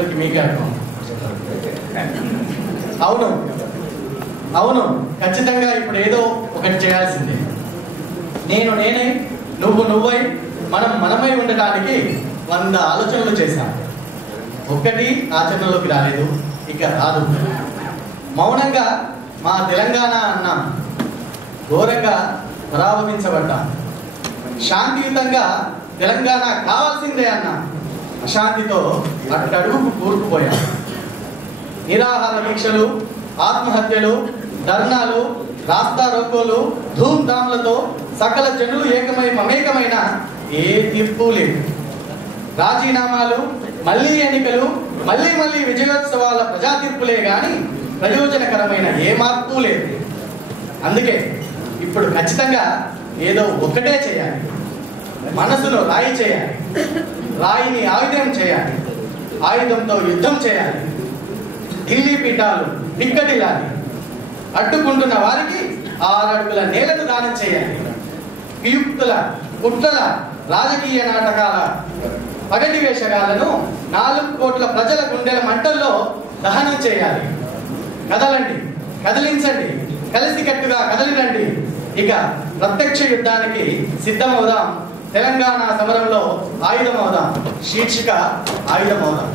చివరికి మీకే అర్థం. అవును అవును, ఖచ్చితంగా ఇప్పుడు ఏదో ఒకటి చేయాల్సిందే. నేను నేనే, నువ్వు నువ్వై, మనం మనమై ఉండటానికి 100 ఆలోచనలు చేశాం. ఒక్కటి ఆచరణలోకి రాలేదు, ఇక రాదు. మౌనంగా మా తెలంగాణ అన్నాం, ఘోరంగా పరాభవించబడ్డాం. శాంతియుతంగా తెలంగాణ కావాల్సిందే అన్నాం, అశాంతితో అట్టడుగు కూరుకుపోయాం. నిరాహార దీక్షలు, ఆత్మహత్యలు, ధర్నాలు, రాస్తా రోకోలు, ధూమ్ధాంలతో సకల జనులు ఏకమై మమేకమైన ఏ తీర్పు లేదు. రాజీనామాలు, మళ్ళీ ఎన్నికలు, మళ్ళీ మళ్ళీ విజయోత్సవాల ప్రజా తీర్పులే గాని ప్రయోజనకరమైన ఏ మార్పు లేదు. అందుకే ఇప్పుడు ఖచ్చితంగా ఏదో ఒక్కటే చేయాలి. మనసులో రాయి చేయాలి, రాయిని ఆయుధం చేయాలి, ఆయుధంతో యుద్ధం చేయాలి. ఢిల్లీ పీఠాలు పిక్కటిల్లాలి, అడ్డుకుంటున్న వారికి 6 అడుగుల నేలను దానం చేయాలి. వియుక్తుల కుట్రల రాజకీయ నాటకాల పగటి వేషగాలను 4 కోట్ల ప్రజల గుండెల మంటల్లో దహనం చేయాలి. కదలండి, కదిలించండి, కలిసికట్టుగా కదలిరండి. ఇక ప్రత్యక్ష యుద్ధానికి సిద్ధమవుదాం. తెలంగాణ సమరంలో ఆయుధమవుదాం. శీర్షిక ఆయుధమవుదాం.